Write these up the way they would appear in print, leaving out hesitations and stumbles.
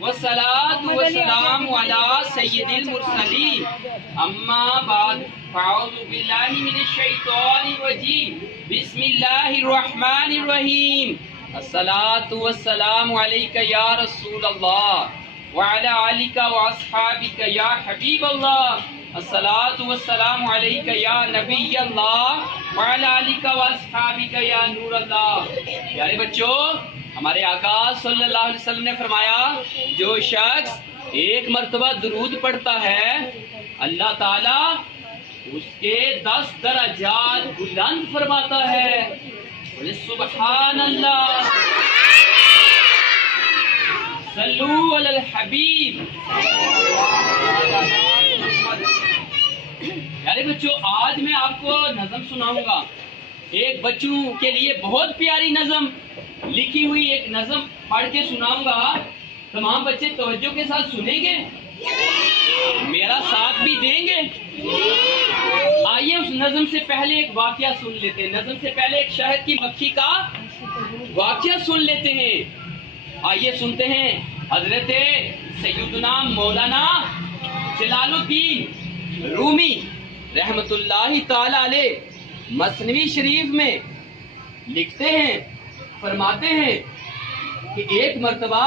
वस्सलातु वस्सलामु अला सय्यिदिल मुरसलीन अम्मा बाद फ़अऊज़ु बिल्लाहि मिनश शैतानिर रजीम बिस्मिल्लाहिर रहमानिर रहीम अस्सलातु वस्सलामु अलैका या रसूलल्लाह व अला आलिका व अस्हाबिका या हबीबल्लाह अस्सलातु वस्सलामु अलैका या नबियल्लाह व अला आलिका व अस्हाबिका या नूरल्लाह। प्यारे बच्चों, हमारे आका सल्लल्लाहु अलैहि वसल्लम ने फरमाया, जो शख्स एक मर्तबा दुरूद पढ़ता है अल्लाह ताला उसके 10 दरजात बुलंद फरमाता है। बोले सुभान अल्लाह, सल्लू अलल हबीब। प्यारे बच्चों, आज मैं आपको नज़म सुनाऊंगा। एक बच्चों के लिए बहुत प्यारी नज़म लिखी हुई एक नज़म पढ़ के सुनाऊंगा। तमाम बच्चे तवज्जो के साथ सुनेंगे, मेरा साथ भी देंगे। आइए उस नज़म से पहले एक वाकया सुन लेते हैं। नज़म से पहले एक शहद की मक्खी का वाकया सुन लेते हैं। आइए सुनते हैं। हजरत सैयदना मौलाना जलालुद्दीन रूमी रहमतुल्लाहि ताला अलैह मसनवी शरीफ में लिखते हैं, फरमाते हैं कि एक मर्तबा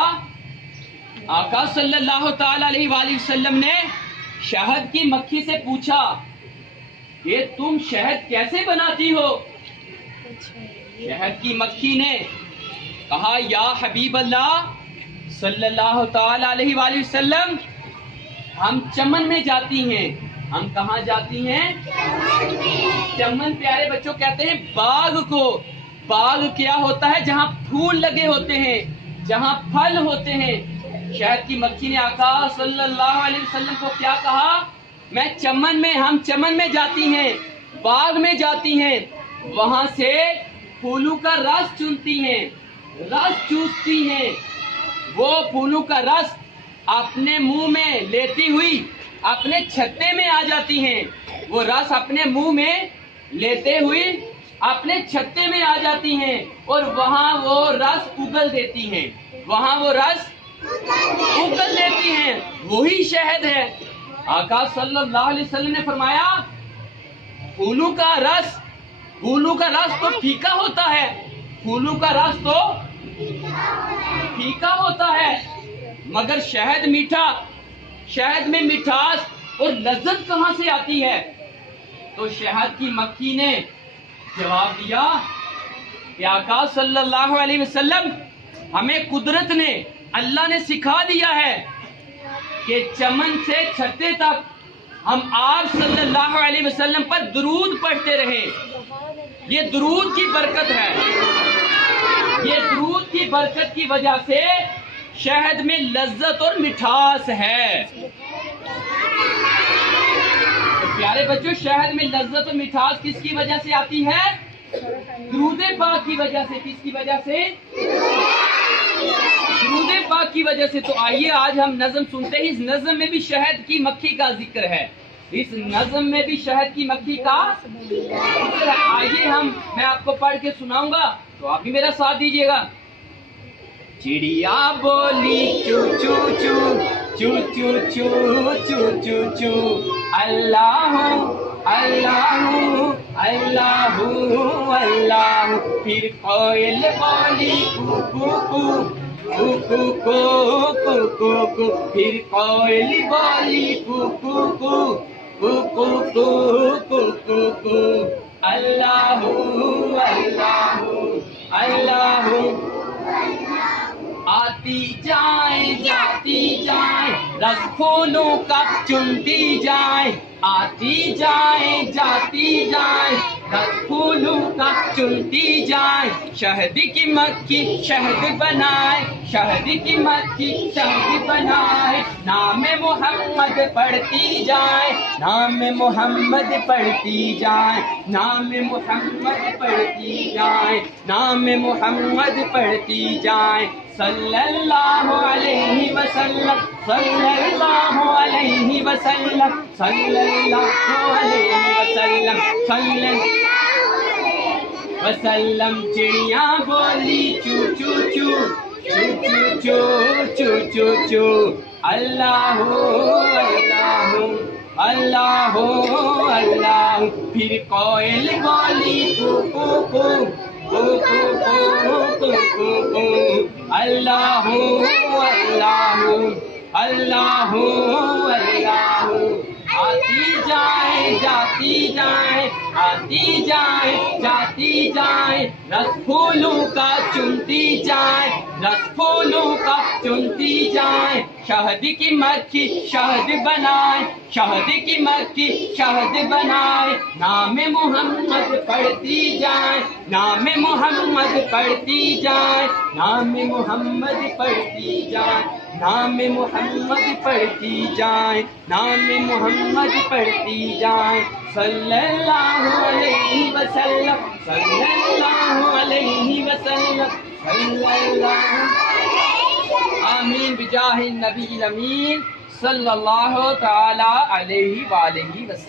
आका सल्लल्लाहु ताला अलैहि वसल्लम ने शहद की मक्खी से पूछा कि तुम शहद कैसे बनाती हो। शहद की मक्खी ने कहा, या हबीब अल्लाह सल्लल्लाहु ताला अलैहि वसल्लम, हम चमन में जाती हैं। हम कहाँ जाती हैं? चमन प्यारे बच्चों कहते हैं बाग को। बाग क्या होता है? जहाँ फूल लगे होते हैं, जहाँ फल होते हैं। शहद की मक्खी ने आका सल्लल्लाहु अलैहि वसल्लम को क्या कहा? मैं चमन में, हम चमन में जाती हैं, बाग में जाती हैं, वहां से फूलों का रस चुनती हैं, रस चूसती हैं। वो फूलों का रस अपने मुंह में लेती हुई अपने छत्ते में आ जाती हैं। वो रस अपने मुंह में लेते हुए अपने छत्ते में आ जाती हैं और वहाँ वो रस उगल देती हैं। वहाँ वो रस उगल देती हैं। वही शहद है। आका सल्लल्लाहु अलैहि वसल्लम ने फरमाया, फूलों का रस तो फीका होता है। फूलों का रस तो फीका होता है, मगर शहद मीठा। शहद में मिठास और लज्जत कहाँ से आती है? तो शहद की मक्खी ने जवाब दिया कि आका सल्लल्लाहु अलैहि वसल्लम, हमें कुदरत ने, अल्लाह ने सिखा दिया है कि चमन से छत्ते तक हम आप सल्लल्लाहु अलैहि वसल्लम पर दुरूद पढ़ते रहे। ये दुरूद की बरकत है। ये दुरूद की बरकत की वजह से शहद में लज्जत और मिठास है। तो प्यारे बच्चों, शहद में लज्जत और मिठास किसकी वजह से आती है? दुरूद पाक की वजह से। किसकी वजह से? दुरूद पाक की वजह से। तो आइए आज हम नज़म सुनते हैं। इस नज़म में भी शहद की मक्खी का जिक्र है। इस नज़म में भी शहद की मक्खी का जिक्र है। आइए मैं आपको पढ़ के सुनाऊंगा, तो आप भी मेरा साथ दीजिएगा। चिड़िया बोली चू चू चू चू चू चू चू चू चू, अल्लाह अल्लाह अल्लाह अल्लाह। फिर कोयल बोली कू कू कू कू कू कू कू कू कू। फिर कोयल बोली कू कू कू कू कू कू कू कू कू। अल्लाह अल्लाह अल्लाह। आती जाए जाती जाए, रस फूलों का चुनती जाए। आती जाए जाती जाए, रस फूलों का चुनती जाए। शहद की मक्खी शहद बनाए, शहद की मक्खी शहद बनाए। नाम मोहम्मद पढ़ती जाए, नाम मोहम्मद पढ़ती जाए। नाम मोहम्मद पढ़ती जाए, नाम मोहम्मद पढ़ती जाए। सल्लल्लाहु अलैहि वसल्लम, सल्लल्लाहु अलैहि वसल्लम, सल्लल्लाहु अलैहि वसल्लम, सल्लल्लाहु वसल्लम। चिड़िया बोली चू चू चू चू चू चू चू, अल्लाह अल्लाह अल्लाह अल्लाह। फिर कोयल बोली कू कू कू कू कू कू कू, अल्लाह अल्लाह अल्लाह अल्लाह। आती जाए जाती जाए, आती जाए जाती जाए, रस फूलों का चुनती जाए, रस फूलों का चुनती जाए। शहद की मक्खी शहद बनाए, शहद की मक्खी शहद बनाए। नाम मोहम्मद पढ़ती जाए, नाम मोहम्मद पढ़ती जाए, नाम मोहम्मद पढ़ती जाए, नाम मोहम्मद पढ़ती जाए, नाम मोहम्मद पढ़ती जाए। सल्लल्लाहु अलैहि वसल्लम, सल्लल्लाहु अलैहि वसल्लम, सल्लल्लाहु। आमीन बिजाहि नबी अमीन सल्लल्लाहु तआला अलैहि वसल्लम।